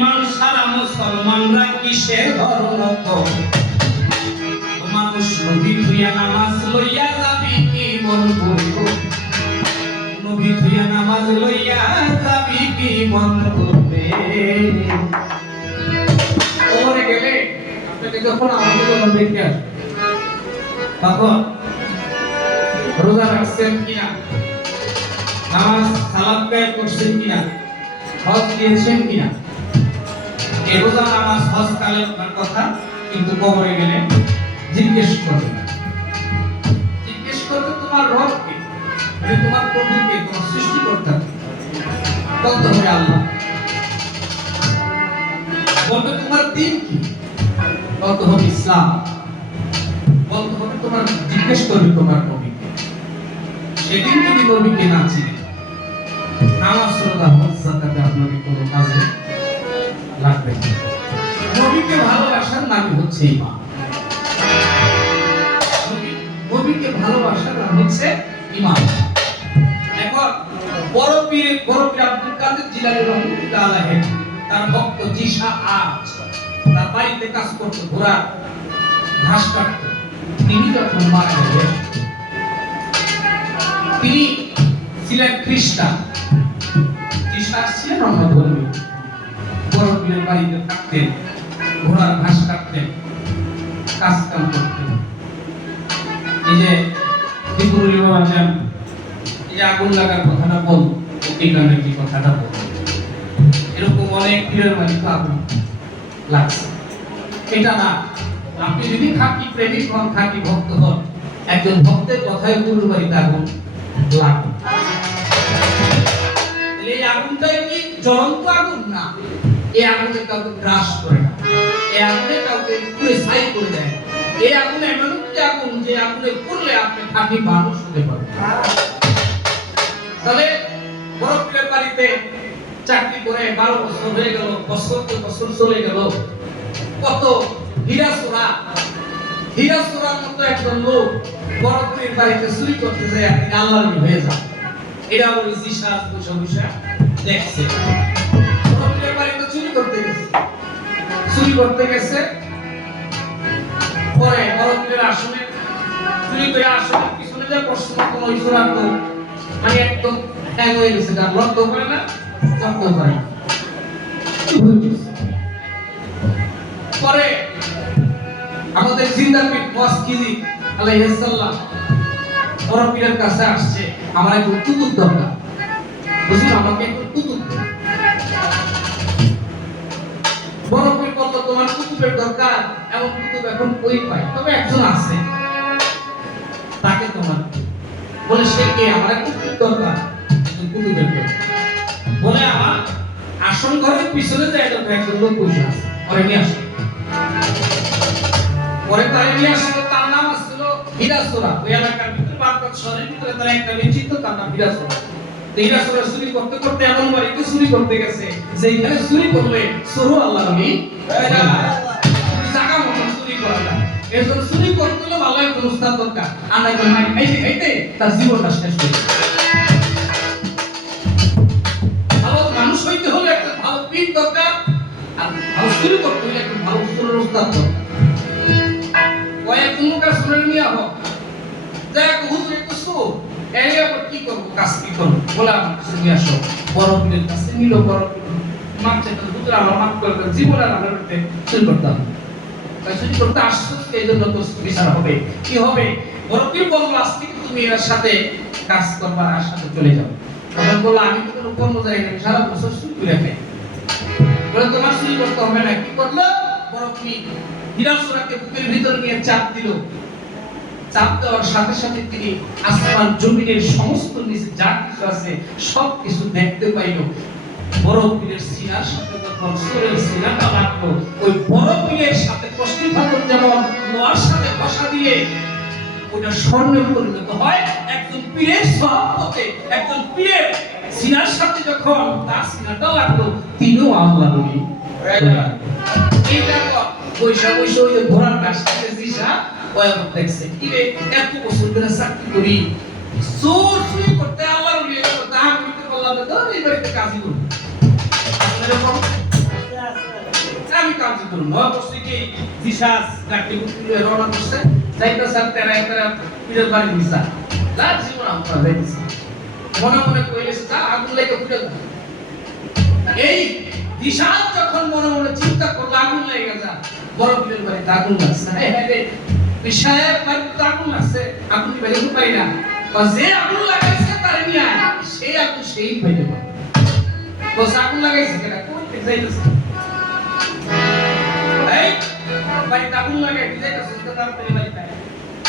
বেঈমান সারা মুসলমানরা কিসের ধর্ম তো মানুষ নবী থুইয়া নামাজ লইয়া যাবি কি করব? নবী থুইয়া নামাজ লইয়া যাবি কি মন করবে? রোজা রাখছেন কিনা? নামাজ করছেন কিনা? হজ দিয়েছেন কিনা? এ রোজা নামাজ কথা, কিন্তু কবরে গেলে জিজ্ঞেস করবে না। জিজ্ঞেস করবে, তোমার রবকে মানে তোমার প্রভুকে তোমার সৃষ্টিকর্তা বলতে হবে, আল্লাহ। বলবে, তোমার দিন কি? বলতে হবে, ইসলাম। বলতে হবে, তোমার জিজ্ঞেস করবে, তোমার নবীকে সেদিন যদি নবীকে না চিনে, নামাজ রোজা হজ, যাকাতে আপনাকে কোনো কাজে লাগবে। নবীকে ভালোবাসার নামই হচ্ছে ইমান নবীকে ভালোবাসার নাম হচ্ছে ইমান এখন বড় পীর আব্দুল কাদের জিলানী রহমতুল্লাহ তার ভক্ত জিসা আজ তার বাড়িতে কাজ করতে, ঘোড়া, ঘাস কাটতে। তিনি যখন মারা গেলেন, তিনি ছিলেন খ্রিস্টান। জিসা ছিলেন অন্যধর্মী পীরের বাড়িতে থাকতেন, ঘোড়ার ঘাস কাটতেন, কাজ করতেন। এই যে বাবা যান এই যে আগুন লাগার কথাটা বল এই গানের কি কথাটা বল। এরকম অনেক পীরের বাড়িতে আগুন লাগছে। এটা না, আপনি যদি খাঁটি প্রেমিক হন, খাঁটি ভক্ত হন, একজন ভক্তের কথায় গুরুর বাড়িতে আগুন লাগবে। এই আগুনটাই কি জ্বলন্ত আগুন না? এই আগুনে কাউকে গ্রাস করে এই আগুনে কাউকে পুরে ছাই করে দেয়। এই আগুন এমন একটি আগুন যে আগুনে পড়লে আপনি খাঁটি মানুষ হতে পারবেন। তাহলে পীরের বাড়িতে চাকরি করে বারো বছর হয়ে গেল, বছর তো বছর চলে গেল। কত হীরা চোরা হীরা মতো একজন লোক পীরের বাড়িতে চুরি করতে যায়, আপনি আল্লাহর হয়ে যান। এটা বলে জিসাস বসে বসে দেখছে করতে গেছে। চুরি করতে গেছে। পরে বড় আসনে চুরি করে আসনে পিছনে যে প্রশ্ন মানে একদম হ্যাং গেছে, তার লক্ষ্য করে না লক্ষ্য করে। পরে আমাদের জিন্দাপীঠ বড় কাছে আসছে। আমার একটু দরকার। বুঝলি আমাকে কুতুবের দরকার এমন কুতুব এখন কই পাই? তবে একজন আছে। তাকে তোমার বলে সে কে? আমার কুতুব দরকার। কুতুবের দরকার বলে, আমার আসন ঘরের পিছনে যে একজন একজন লোক বসে আছে। পরে নিয়ে আসো। পরে তারে নিয়ে আসলো, তার নাম আসছিল হীরাসোরা। ওই এলাকার ভিতরে, বাগদাদ শহরের ভিতরে তার একটা বিচিত্র তার নাম হীরাসোরা। করতে করতে এমন বাড়িতে চুরি করতে গেছে যে এখানে চুরি করলে সরু আল্লাহ আমি করা যায়। এর জন্য চুরি করতে হলে ভালো একজন উস্তাদ দরকার। আর একজন মাই খাইতে খাইতে তার জীবনটা শেষ হয়ে ভালো মানুষ হইতে হলে একটা ভালো পীর দরকার, আর ভালো চুরি করতে হলে একটা ভালো সুরের উস্তাদ দরকার। কয়েক মুখের শুনে নিয়ে আহ দেখ হুজুর একটু সুর এই আবার কি করব, কাজ কি করব? বলে আমার কাছে নিয়ে আসো। বড় পীরের কাছে নিল, বড় পীর মাপ চাইতে হুজুর আমার মাপ করে দেন জীবনে আর আমার চুরি করতাম করতে আসছো এই জন্য তো হবে। কি হবে? বলল, আজ থেকে তুমি এর সাথে কাজ করবা আর সাথে চলে যাও। আমি তো কোনো কর্ম যাই না, সারা বছর বলে, তোমার চুরি করতে হবে না। কি করল? হীরাসুরাকে বুকের ভিতর নিয়ে চাপ দিল। চাপ দেওয়ার সাথে সাথে তিনি আসমান, জমিনের সমস্ত নিচে যা কিছু আছে সব কিছু দেখতে পাইল। বড় পীরের সিনার সাথে যখন সুরের সিনাটা লাগল ওই বড় পীরের সাথে কষ্টি পাথর যেমন লোহার সাথে বসা দিলে ওটা স্বর্ণে পরিণত হয়। একজন পীরের সহপতে একজন পীরের সিনার সাথে যখন তার সিনাটা লাগল তিনিও আল্লাহ নবী। এইটা পয়সা পয়সা ওই যে ঘোড়ার গাছ থেকে দিশা ওই আমার দেখছে। কি রে এত বছর ধরে চাকরি করি। চোর চুরি করতে আল্লাহ রুলিয়ে গেল করতে বললাম তো এই বাড়িতে কাজই করব। তা আগুন এই দিশাস যখন মনে চিন্তা করল আগুন লেগে যা বড় পিড়ের বাড়িতে লাগছে হ্যাঁ হ্যাঁ বিষয়ের লাগছে আগুন বেড়ে পাই না যে আগুন লাগাইছে তার নিয়ে সেই আগুন সেই বস আগুন লাগাইছে কেন? কোন যাইতেছে। এই বাড়িতে আগুন লাগাই যাইতেছে সেটা তাড়াতাড়ি বাড়িতে।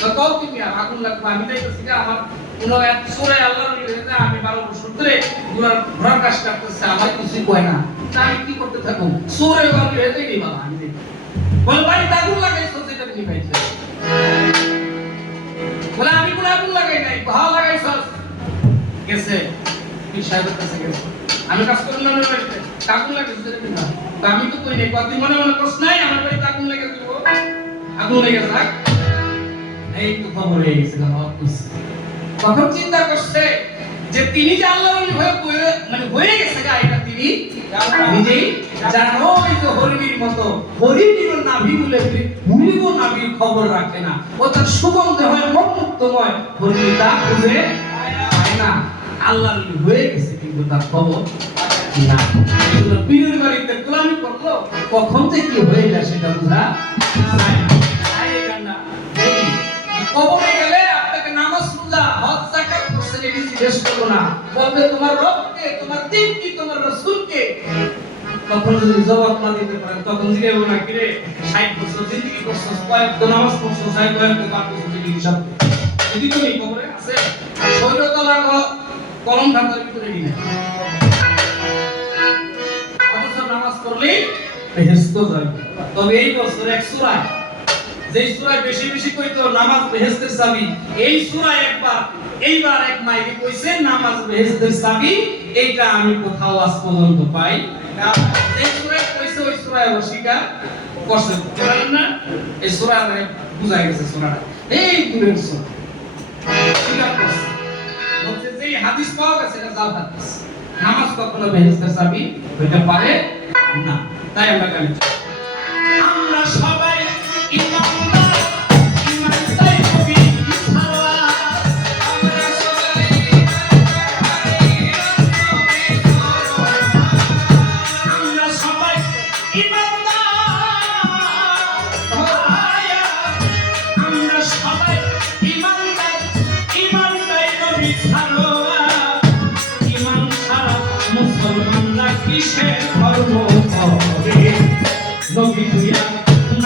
তো কও তুমি আগুন লাগবে, আমি যাইতেছি যে আমার কোনো এক সুরে আল্লাহর যে আমি বারো বছর ধরে ঘোরার ঘোরার কাজ করতেছে, আমার কিছুই কয় না। তা আমি কি করতে থাকব? সুরে বাবু হয়ে গেই বাবা, আমি বল বাড়িতে আগুন লাগাইছো সেটা পাইছো। বলে, আমি কোনো আগুন লাগাই নাই ভালো লাগাইছ গেছে সাহেবের কাছে গেছে। আমি কাজ করলাম না আগুন না? তা আমি তো কই নাই। কতদিন মনে মনে কষ্ট নাই, আমার বাড়িতে আগুন লেগে দিব আগুন লেগে থাক। এই তো খবর হয়ে গেছে তখন চিন্তা করছে যে তিনি যে আল্লাহ হয়ে মানে হয়ে গেছে গা, এটা তিনি নিজেই জানো ওই যে হরিণীর মতো হরিণীর নাভি বলে মৃগ নাভির খবর রাখে না। ও তার সুগন্ধে হয় মনমুক্তময় হরিণী তা খুঁজে না। আল্লাহ হয়ে গেছে। কিন্তু তার পীরের বাড়িতে করল। কখন কি হয়ে সেটা তোমার রসুলকে। তখন যদি জবাব না দিতে পারেন, তখন জিজ্ঞাসা না করছ কয়েক তো নামাজ পড়ছো কয়েক যদি তুমি কবরে আছে কলম ঢাকার ভিতরে দিনে অথচ নামাজ পড়লেই বেহেস্ত যায় তবে এই বছর এক সূরায় যে সূরায় বেশি বেশি কইতো, নামাজ বেহেস্তের চাবি, এই সূরায় একবার, এইবার এক মাইকে কইছে, নামাজ বেহেস্তের চাবি, এইটা আমি কোথাও আজ পর্যন্ত পাই এই সূরায় কইছে, ওই সূরায় অস্বীকার করছে না? এই সূরা মানে বুঝা গেছে সূরাটা এই দূরের সূরা হাদিস পাওয়া গেছে, এটা জাল হাদিস। নামাজ কখনো বেহেস্তের চাবি হইতে পারে না। তাই আমরা গালি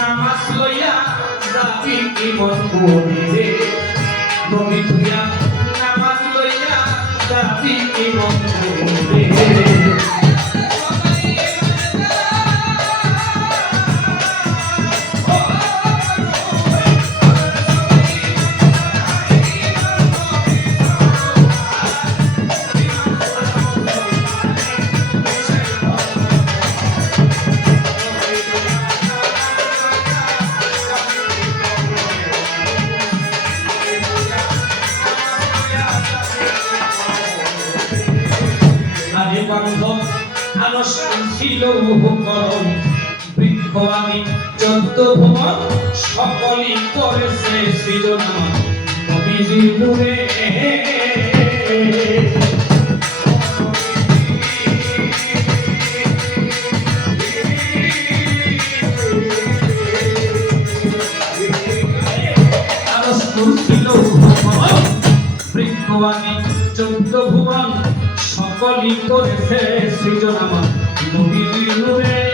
নামাজ লইয়া যাবি কি মন করে নবী তুইয়া নামাজ লইয়া যাবি কি মন আলস ছিল করম বৃক্ষ আমি চোদ্দ ভুবন সকলই করেছে সৃজন নবীজির নূরে বৃক্ষ আমি সকলই করেছে সৃজন আমার। নবীজির নূরে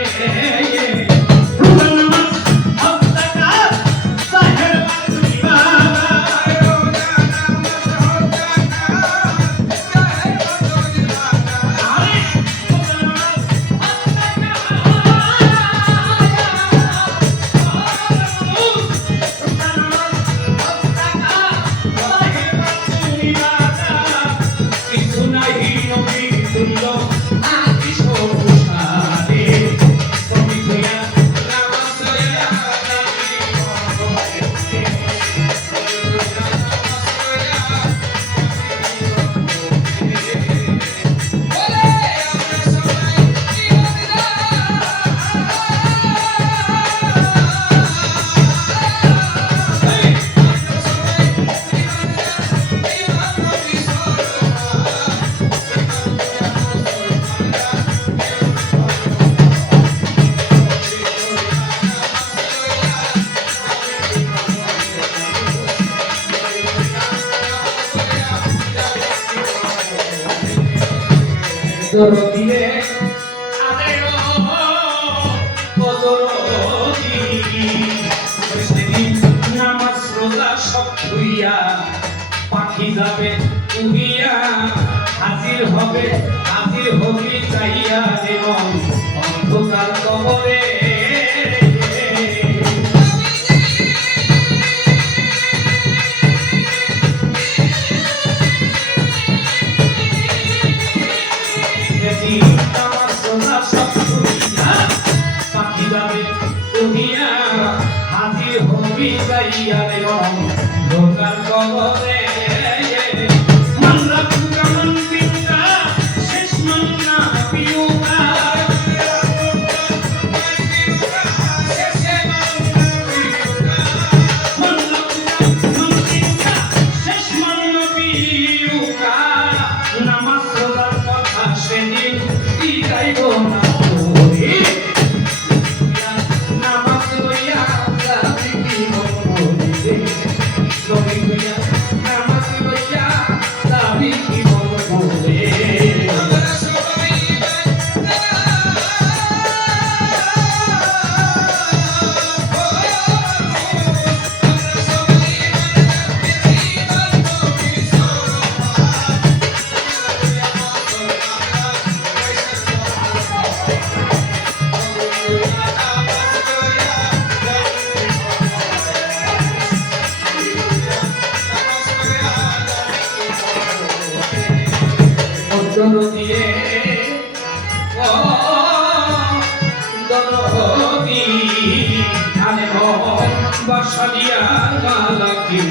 বসলিয়া গালাকি।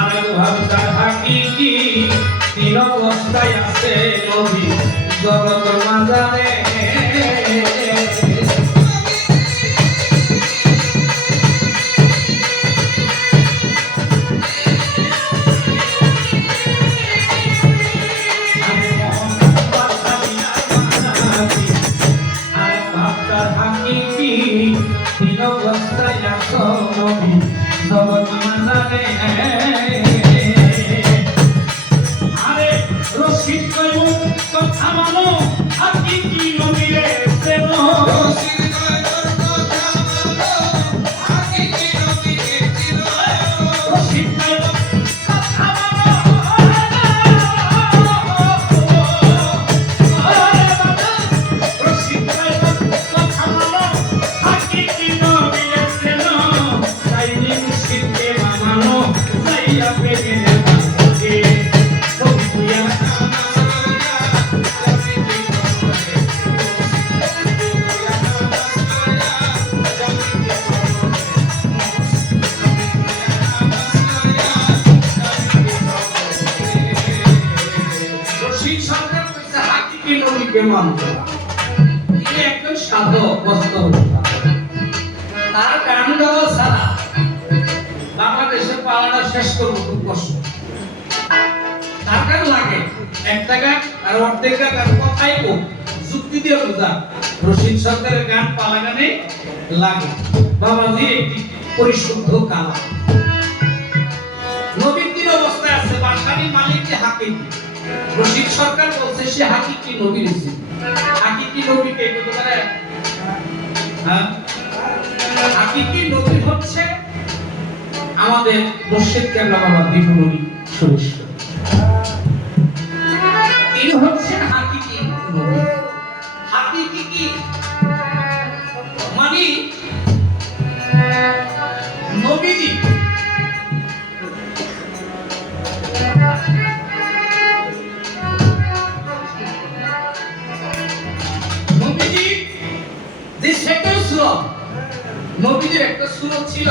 আর ভাবতা হাকিকি তিন অবস্থায় আছে নবী জগত মাজারে আরে রশিদ কথা মানো। মানতে যুক্তি দিয়ে বোঝা, রশিদ সরকারের গান পালা গানে লাগে। বাবাজি একটি পরিশুদ্ধ কালা। নবীর অবস্থায় আছে বাসারি মালিক যে হাকিম। রশিদ সরকার বলছে, সে হাকিকি নবী রয়েছে হাকিকি নবী কে বলতে পারে? হ্যাঁ? হচ্ছে আমাদের মুর্শিদ কেবলা বাবা দীপুনবী সুরেশ তিনি হচ্ছেন হাকিকি কি? মানে সুরত ছিল।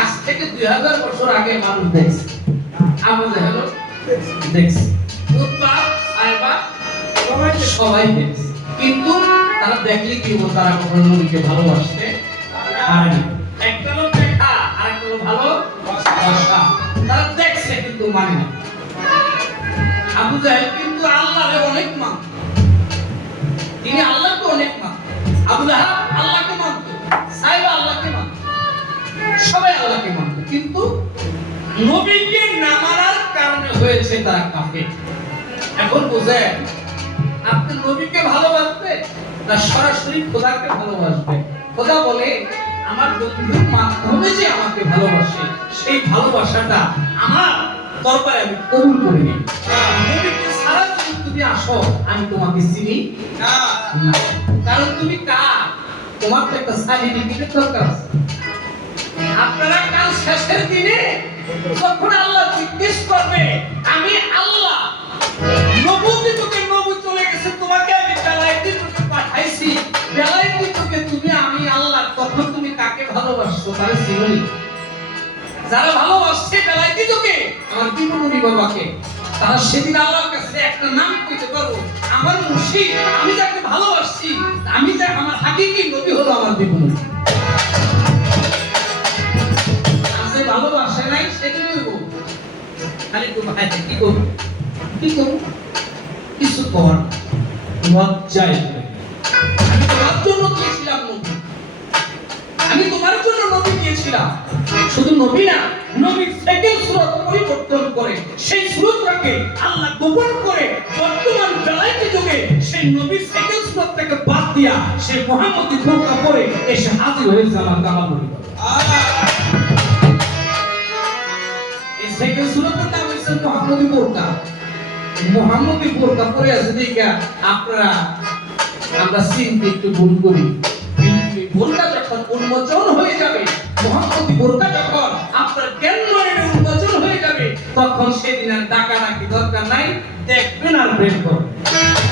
আজ থেকে দুই হাজার বছর আগে মানুষ দেখছে। আমাদের হলো, দেখছে। সবাই দেখছে। কিন্তু তারা দেখলে কি তারা কখনো কিন্তু মানে অনেক মান তিনি আল্লাহকে অনেক মান আবু আল্লাহকে সবাই আল্লাহকে মানত কিন্তু নবীকে না মানার কারণে হয়েছে তারা কাফের। এখন বোঝেন, আপনি নবীকে ভালোবাসবে না সরাসরি খোদাকে ভালোবাসবে খোদা বলে, আমার বন্ধুর মাধ্যমে যে আমাকে ভালোবাসে, সেই ভালোবাসাটা আমার দরবারে আমি কবুল করে নিই নবীকে সারা যদি তুমি আসো, আমি তোমাকে চিনি কারণ তুমি কার? তোমার তো একটা সার্টিফিকেট দরকার আছে। আপনারা কাল শেষের দিনে যখন আল্লাহ জিজ্ঞেস করবে, আমি আল্লাহ নবুতি তোকে নবু চলে গেছে, তোমাকে আমি তোকে পাঠাইছি। তোকে তুমি, আমি আল্লাহ, তখন তুমি কাকে ভালোবাসছো? যারা ভালোবাসছে তোকে আমার বিপনুনি বাবাকে, তারা সেদিন আল্লাহর কাছে একটা নাম কইতে পারব, আমার মুর্শিদ, আমি যাকে ভালোবাসছি, আমি যা আমার হাকিকি নবী হলো আমার বিপনুনি পড়ে। আমি তোমার জন্য নবী আমি শুধু নবী না নবীর সেকেন্ড সুরত পরিবর্তন করে, সেই সুরতটাকে আল্লাহ গোপন করে বর্তমান বেলাইতে যুগে সেই নবীর সেকেন্ড সুরতটাকে বাদ দিয়া সে মোহাম্মদী বোরকা পরে এসে হাজির হয়েছে আমার কামাল পরিবার এই সেকেন্ড সুরতের নাম হচ্ছে মোহাম্মদী বোরকা মোহাম্মদী বোরকা আছে দেখা আপনারা, আমরা চিনতে একটু ভুল করি। বোরকা যখন উন্মোচন হয়ে যাবে মোহাম্মদী বোরকা যখন আপনার জ্ঞান উন্মোচন হয়ে যাবে, তখন সেদিন আর ডাকা নাকি দরকার নাই, দেখবেন আর প্রেম করবেন।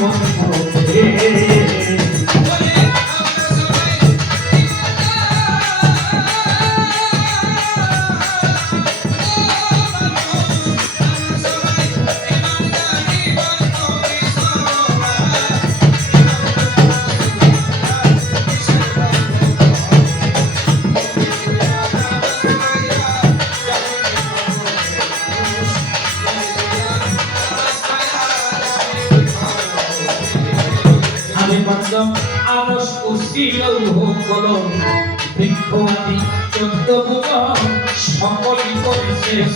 আমি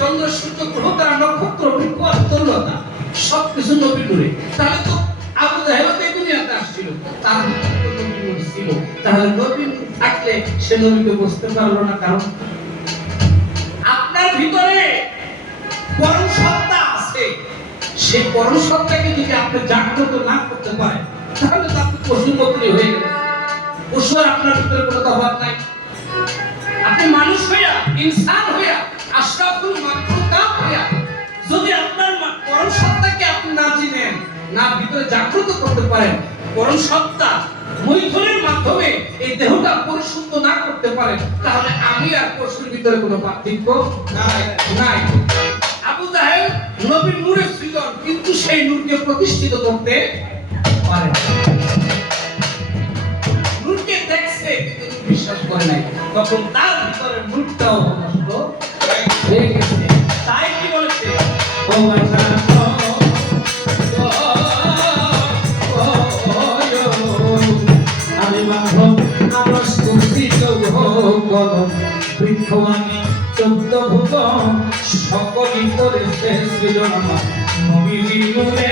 চন্দ্র, সূর্য, গ্রহ তারা নক্ষত্র বৃক্ষ সব কিছু নবীর নূরে। তাহলে তো আবু জাহেল তো এই দুনিয়াতে আসছিল। তার ছিল। তাহলে নূর থাকলে সে নবীকে বুঝতে পারল না কারণ? আপনার ভিতরে পরম সত্তা আছে। সেই পরম সত্তাকে যদি আপনি জাগ্রত না করতে পারেন, তাহলে তো আপনি পশুর হয়ে গেলেন। পশু আপনার ভিতরে কোনো তফাৎ নাই। আপনি মানুষ হইয়া, ইনসান হইয়া আশরাফুল যদি আপনার পরম সত্তাকে আপনি না না ভিতরে জাগ্রত করতে পারেন, পরম সত্তা মৈথুনের মাধ্যমে এই দেহটা পরিশুদ্ধ না করতে তাহলে আমি আর ভিতরে কোনো পার্থক্য নাই। আবু নবীর সৃজন কিন্তু সেই নূরকে প্রতিষ্ঠিত করতে পারে। নূরকে দেখছে, কিন্তু বিশ্বাস করে নাই। তখন তার ভিতরে নূরটাও ভুবন সকলই